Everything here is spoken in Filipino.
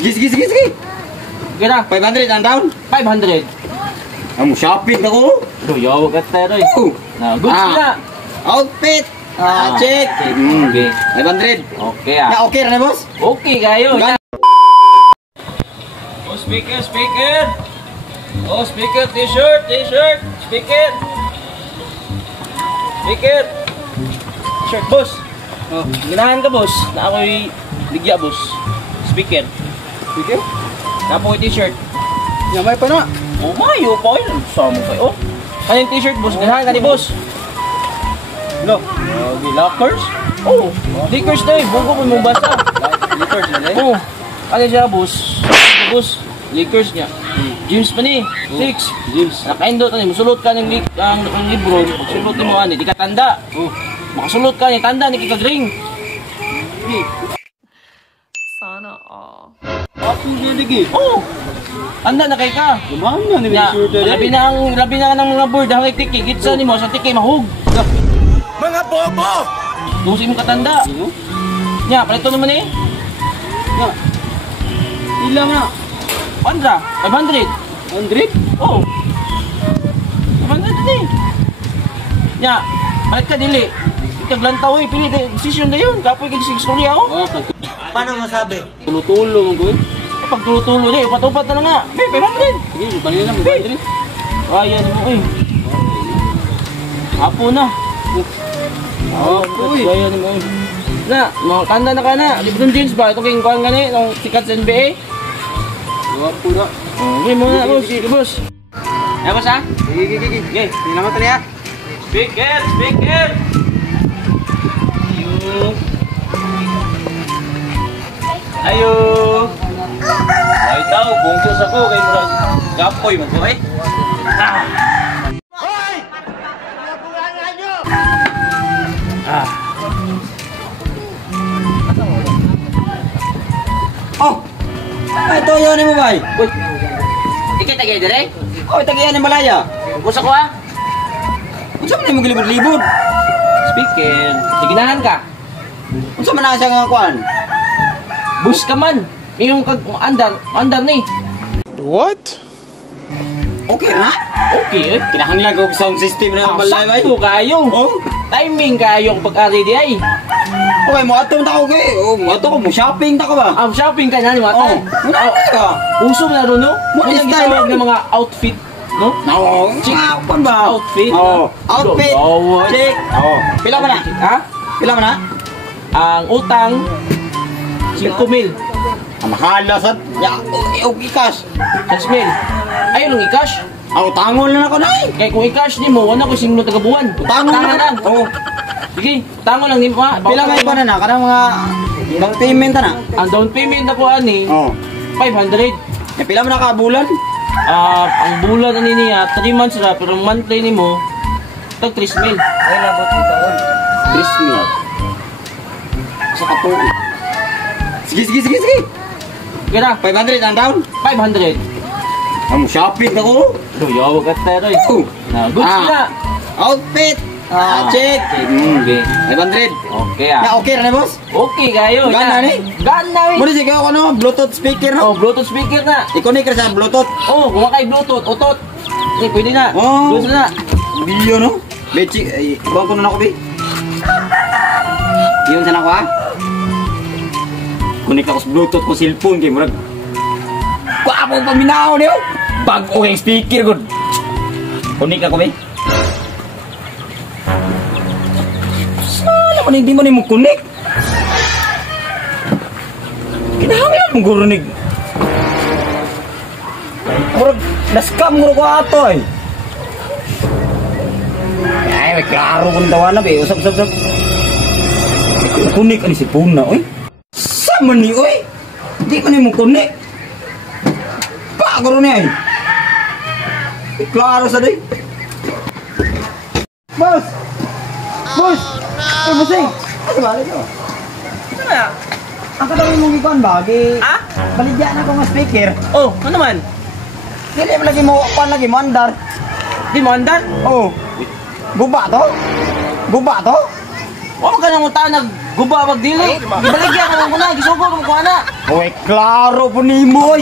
Sige. Kira, 500 ang down. 500. Amo shopping ako. Yo, gata rin. Na, goods na. Outfit. Check. Okay. 500. Okay Ya, okay na boss? Okay kayo. Oh, speaker. Oh, speaker, t-shirt. Speaker. Shirt, boss. Oh, ginahan ka, boss. Na ako'y bigya, boss. Speaker. Na po yung t-shirt. Yamay pa na. Oh, mayo pa yun. Sama pa yun. Oh, kanyung t-shirt, boss. Ganahan ka ni boss. Look. Lockers? Oh, liquors na eh. Bugo ko mong basa. Liquors na eh. Oh, ano siya, boss? Boss, liquors niya. James pa ni. 6. James. Nakaindot na ni. Musulot ka ng libro. Pagsulot ni mo, ano, di ka tanda. Makasulot ka ni. Tanda, ni kikagring. Sana all. Ako na lagi. Oh, tanda na kay ka. Lumahan na ni Ya, shirt na labi na ng mga board hangay tiki gitsa nimo sa tiki mahug. Mga bobo. Dusi mo katanda. Nya, palito naman eh. Ya. Ilang na. Pandra, 500. 100? Oh. 500 eh. Nya, palit ka dili. Ikaglantaw eh, pili decision na yun. Kapoy kay Korea oh. Paano masabi? Tulo-tulo mo ko. Pag tulo-tulo eh, upat-upat na lang nga. 500. Sige, balik na 500. Ayan mo eh. Apo na. Uy. Ayan mo eh. Na, mga tanda na ka na. Libron jeans ba? Ito king kuhan gani, itong sikat sa NBA. Wapo na. Okay muna, boss. Sige, boss. Eh, boss ha? Sige. Okay. Tingnan mo tali ha. Speaker. Ayo. Ay tao, bungkus ako kay murag gapoy mo ko eh. Hoy! Nabulangan nyo! Oh! Ay, ito yun mo ba? Uy. Ikay tagay dire? Oh, tagiyan ng malaya. Bungkus ako ha? Unsa man mo gilibod-libod? Speaker. Siginahan ka. Unsa man na siya nga kuan? Bus ka man. Yung kag andar ni. What? Okay na? Okay eh. Kinahanglan ko sound system na malaya bay. Sakto kayo. Oh. Timing kayo pag ari di ay. Okay, mo ato ta ko kay. Oh, mo ato ko mo shopping ta ko ba? Shopping ka na ni Mata. Oh. Muna ka. Uso na ron no? What Ano is ang that? gitawag ng mga outfit, no? No, nga kuan ba? Outfit. Oh, outfit. Oh, Check. Oh, pila ba na? Ha? Pila ba na? Ang utang 5,000. Ang mahal na sa ya, i-cash. 6,000. Ayaw nung i-cash. Aw, tangon na ako na eh. Kaya kung i-cash ni mo, wala ko singlo taga buwan. Tangon na lang. Oh, Sige, tango lang ni mo. pila may pa na kana mga down payment na. Ang down payment na ko ani, Oh. 500. Ya pila man ka bulan? Ang bulan ani niya 3 months ra pero monthly nimo tag 3,000. Ay labot dito on. 3,000. Sa kato. Sige. Kira, 500 ang down. 500. Amo shopping ako. Yo, wag ka rin. Oh. Na goods na. Outfit. Check. Okay. 500. Okay Ya okay na boss. Okay kayo. Gana ni? Gana Mo di ko ano, Bluetooth speaker Oh, no. Bluetooth speaker na. I-connect ka sa Bluetooth. Oh, kung kay Bluetooth, utot. Pwede na. Oh. Bluetooth na. Video no. Bechi, ibang ko na ako be. Iyon sana ko ha. Connect ako sa Bluetooth ko cellphone kay murag. Kuha mo paminaw niyo. Bag-o yung speaker gud. Connect ako be. Sala man hindi mo ni mo connect. Kinahanglan mo guro nig. Murag na-scam mo ko ato eh. Ay, may klaro kong tawanan be. Usap. Kunik ani si Puna, oy. Sama ni, oy. Di man mo kunik. Pagoro ni ay. Klaro sa day. Boss. Eh, boss. Ano ba ito? Ano? Ang katawin mong ikon ba? Baligyan ako ng speaker. Oh, ano naman? Dili mo lagi mo, lagi mo andar. Di mo andar? Oh. Guba to? Huwag ka nang utang Guba magdili. Ibaligya ka mo na, gisugo mo ko ana. Oy, klaro po ni mo, oy.